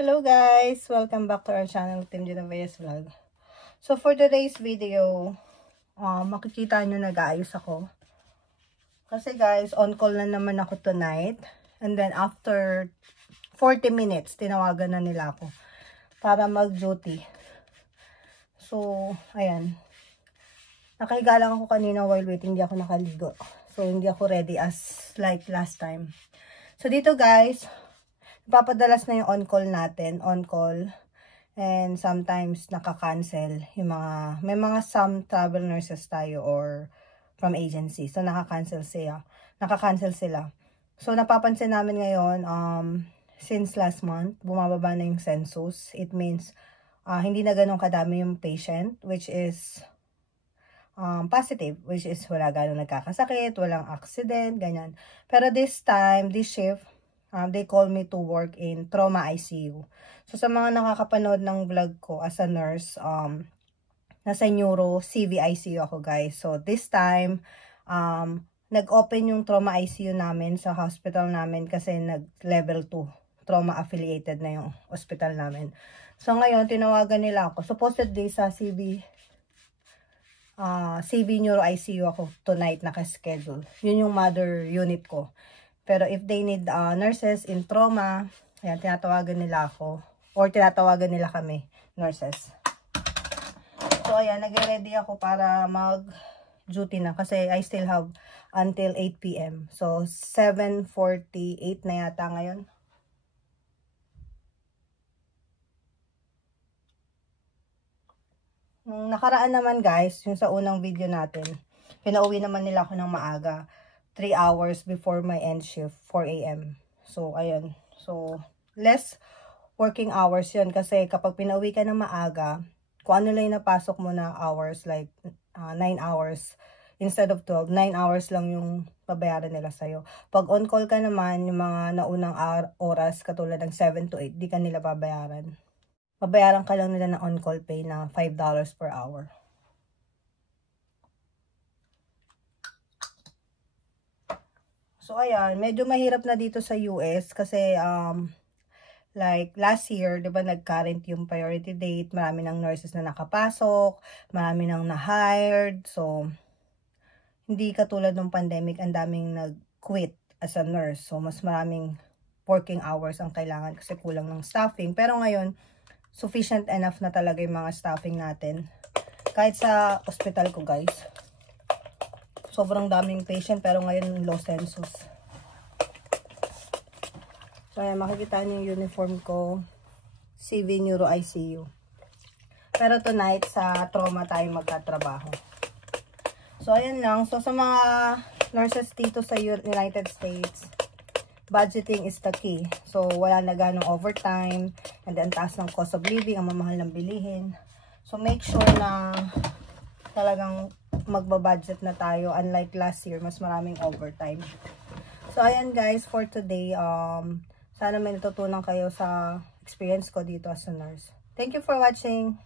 Hello guys! Welcome back to our channel, Team Genoveas Vlog. So for today's video, makikita nyo nag-aayos ako. Kasi guys, on call na naman ako tonight. And then after 40 minutes, tinawagan na nila ako para mag-duty. So, ayan. Nakahiga lang ako kanina while waiting, hindi ako nakaligo. So, hindi ako ready as like last time. So, dito guys, papadalas na yung on-call natin, on-call, and sometimes naka-cancel yung mga, may mga some travel nurses tayo or from agency, so naka-cancel sila. So napapansin namin ngayon, since last month, bumababa na yung census. It means, hindi na ganun kadami yung patient, which is positive, which is wala ganun nagkakasakit, walang accident, ganyan. Pero this time, this shift, they call me to work in trauma ICU. So, sa mga nakakapanood ng vlog ko as a nurse, nasa neuro CV ICU ako guys. So, this time, nag-open yung trauma ICU namin sa hospital namin kasi nag-level 2. Trauma affiliated na yung hospital namin. So, ngayon, tinawagan nila ako. Supposedly sa CV neuro ICU ako tonight naka-schedule. Yun yung mother unit ko. Pero if they need nurses in trauma, ayan, tinatawagan nila ako. Or tinatawagan nila kami, nurses. So, ayan, nag-ready ako para mag-duty na. Kasi I still have until 8 PM. So, 7:48 na yata ngayon. Nung nakaraan naman guys, yung sa unang video natin, pinauwi naman nila ako ng maaga. 3 hours before my end shift, 4 AM. So, ayun. So, less working hours yun. Kasi kapag pinauwi ka ng maaga, kung ano lang yung napasok mo na hours, like 9 hours, instead of 12, 9 hours lang yung pabayaran nila sa'yo. Pag on-call ka naman, yung mga naunang oras, katulad ng 7 to 8, di ka nila babayaran. Babayaran ka lang nila ng on-call pay na $5 per hour. So, ayan, medyo mahirap na dito sa US kasi, like, last year, di ba, nag-current yung priority date, marami ng nurses na nakapasok, marami nang na-hired, so, hindi katulad ng pandemic, ang daming nag-quit as a nurse, so, mas maraming working hours ang kailangan kasi kulang ng staffing, pero ngayon, sufficient enough na talaga yung mga staffing natin, kahit sa hospital ko, guys. Sobrang daming patient pero ngayon low census. So ayan, makikita niyo yung uniform ko, CV Neuro ICU. Pero tonight sa trauma tayo magtatrabaho. So ayan lang. So sa mga nurses dito sa United States, budgeting is the key. So wala na ganong overtime, and then taas ng cost of living, ang mamahal ng bilihin. So make sure na talagang magbabudget na tayo, unlike last year, mas maraming overtime. So, ayan guys, for today, sana may natutunan kayo sa experience ko dito as a nurse. Thank you for watching!